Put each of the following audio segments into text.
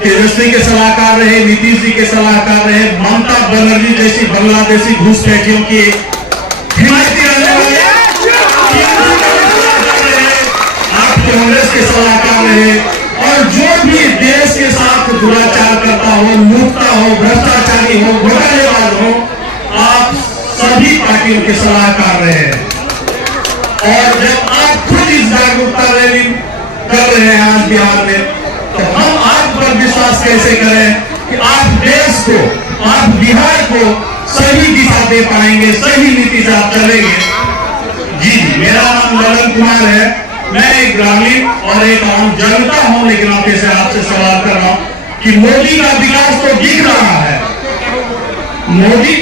तेजस्वी के सलाहकार रहे, नीतीश जी के सलाहकार रहे, ममता बनर्जी जैसी बांग्लादेशी घुसपैठियों की हिमायती रहने वाले, आप कांग्रेस के सलाहकार रहे, और जो भी देश के साथ दुराचार करता हो, लूटता हो, भ्रष्टाचारी हो, घोटालेबाज हो, आप सभी पार्टियों के सलाहकार रहे हैं। और जब आप खुद इस जागरूकता रैली कर रहे हैं आज बिहार में, तो हम आप पर विश्वास कैसे करें कि आप देश को, आप बिहार को सही दिशा दे पाएंगे, सही नीति से आप चलेंगे। जी, मेरा नाम ललन कुमार है, मैं एक ग्रामीण और एक आम जनता होने के नाते से आपसे सवाल कर रहा हूं कि मोदी का विकास तो दिख रहा है, मोदी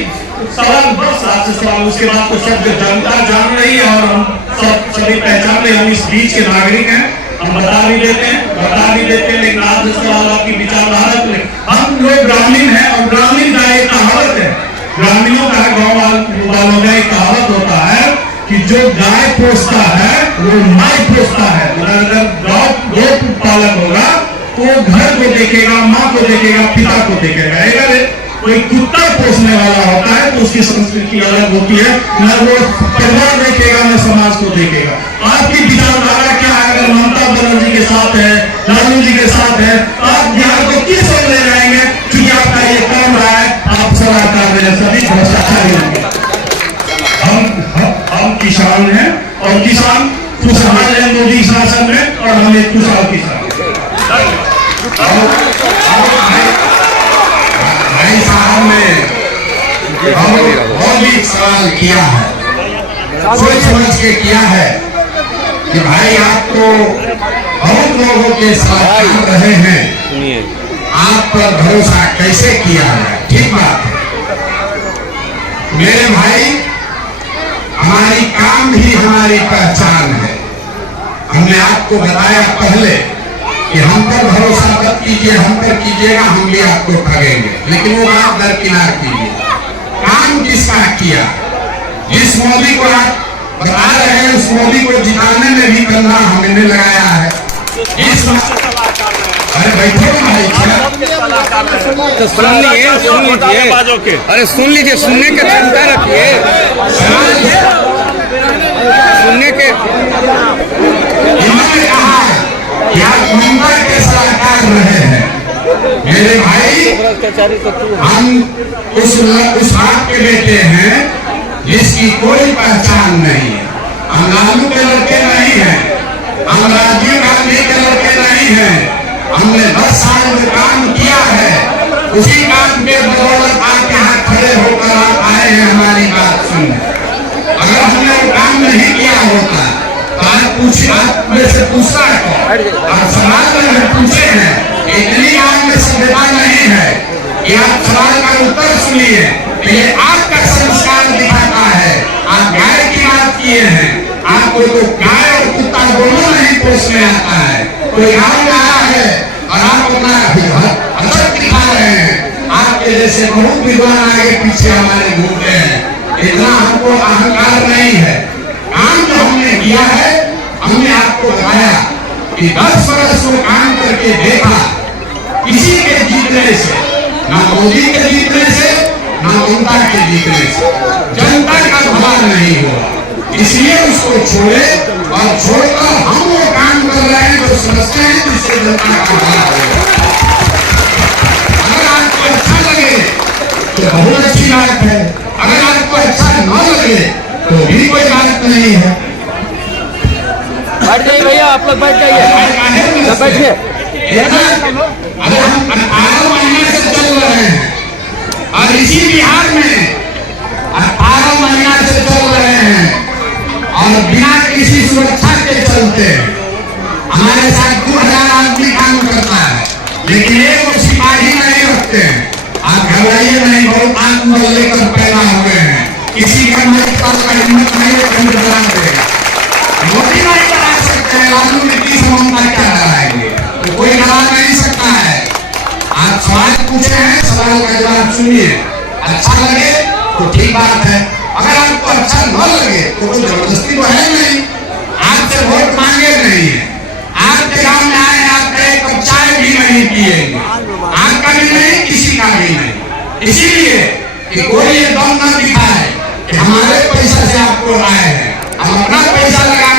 सवाल बस आपसे सवाल, उसके बाद तो सब जनता जान रही है और हम सभी पहचान रहे, हम इस बीच के नागरिक हैं, हम बता भी देते हैं, लेकिन आपसे सवाल आपकी विचारधारा में, हम लोग ग्रामीण हैं और ग्रामीण का एक कहावत है, ग्रामीणों का, गाँव वालों का एक कहावत होता है कि जो गाय पोसता है वो माई पोसता है। अगर गौ पालक होगा तो घर को देखेगा, माँ को देखेगा, पिता को देखेगा। अगर कोई कुत्ता पोसने वाला होता है तो उसकी संस्कृति अलग होती है, न वो परिवार देखेगा न समाज को देखेगा। आपकी विचारधारा क्या है? अगर ममता बनर्जी के साथ है, लालू जी के साथ है, तो आप बिहार को किस ओर ले जाएंगे? क्योंकि आपका ये काम रहा है, आप सलाहकार रहे, सभी भ्रष्टाचारी होंगे। हम किसान हैं और किसान खुशहाल है मोदी शासन में, और हम एक खुशहाल किसान। भाई साहब ने और भी सवाल किया है, सोच समझ के किया है कि भाई आप तो बहुत लोगों के साथ काम रहे हैं, आप पर भरोसा कैसे किया है? ठीक बात है मेरे भाई, हमारी काम ही हमारी पहचान है। हमने आपको बताया पहले कि हम पर भरोसा मत कीजिए, हम पर कीजिएगा, हम भी आपको ठगेंगे, लेकिन वो बात दरकिनार कीजिए। काम किसका किया? जिस मोदी को आप बता रहे हैं उस मोदी को जिताने में भी कंधा हमने लगाया है। अरे बैठो भाई, तो सुन लीजिए, अरे सुन लीजिए, सुनने के क्षमता रखिए, सुनने के। इन्होंने कहा कि आप ममता के सलाहकार रहे हैं। मेरे भाई, हम उस बाप के बेटे हैं जिसकी कोई पहचान नहीं है। हम लालू के लड़के नहीं हैं, हम राजीव गांधी के लड़के नहीं हैं। हमने 10 साल में काम किया है, उसी काम के बदौलत आपके यहाँ खड़े होकर आप आए हैं हमारी बात सुनने। अगर हमने वो काम नहीं किया होता तो आप में से पूछता है, आप सवाल में पूछे हैं, इतनी आप में सभ्यता नहीं है कि आप सवाल का उत्तर सुनिए। ये आपका संस्कार दिखाता है। आप गाय की बात किए हैं, आपको तो गाय और कुत्ता दोनों नहीं पोसने आता है। कोई गाँव में आया है और आप अपना हजरत दिखा रहे हैं। आपके जैसे बहुत विद्वान आगे पीछे हमारे घूमते हैं, इतना हमको अहंकार नहीं है। काम जो हमने किया है, हमने आपको बताया कि 10 वर्ष वो काम करके देखा, किसी के जीतने से, ना मोदी के जीतने से, ना ममता के जीतने से जनता का भला नहीं हुआ। इसलिए उसको छोड़े और छोड़कर हम वो काम कर रहे हैं जो समझते हैं जिससे जनता का भला होगा। अगर आपको अच्छा लगे तो बहुत अच्छी बात है, अगर आपको अच्छा न लगे तो भी कोई बात नहीं है। बैठ जाइए भैया, आप लोग बैठ जाइए, बैठिए। अगर हम 18 महीने से चल रहे हैं और इसी बिहार में 18 महीने से चल रहे हैं और बिना किसी सुरक्षा के चलते हमारे साथ 2000 आदमी काम करता है, लेकिन एक सिपाही नहीं रखते हैं। आप घबराइए नहीं, बहुत आत्मबल लेकर पैदा हुए हैं, किसी का हिम्मत नहीं बना देगा। मोदी नहीं बना सकते हैं, लालू नीतीश ममता क्या कराएंगे? तो कोई करा नहीं सकता है। आप सवाल पूछे हैं, सवाल का जवाब सुनिए। अच्छा लगे तो ठीक बात है, अगर आपको अच्छा न लगे तो कोई जबरदस्ती तो है नहीं। आपसे वोट मांगे नहीं है, आपके गाँव में आए, आप कहे चाय भी नहीं पिएंगे, आपका भी नहीं, किसी का भी नहीं। इसीलिए कि कोई ये दम न दिखाए कि हमारे पैसा से आपको आए हैं, हम अपना पैसा लगा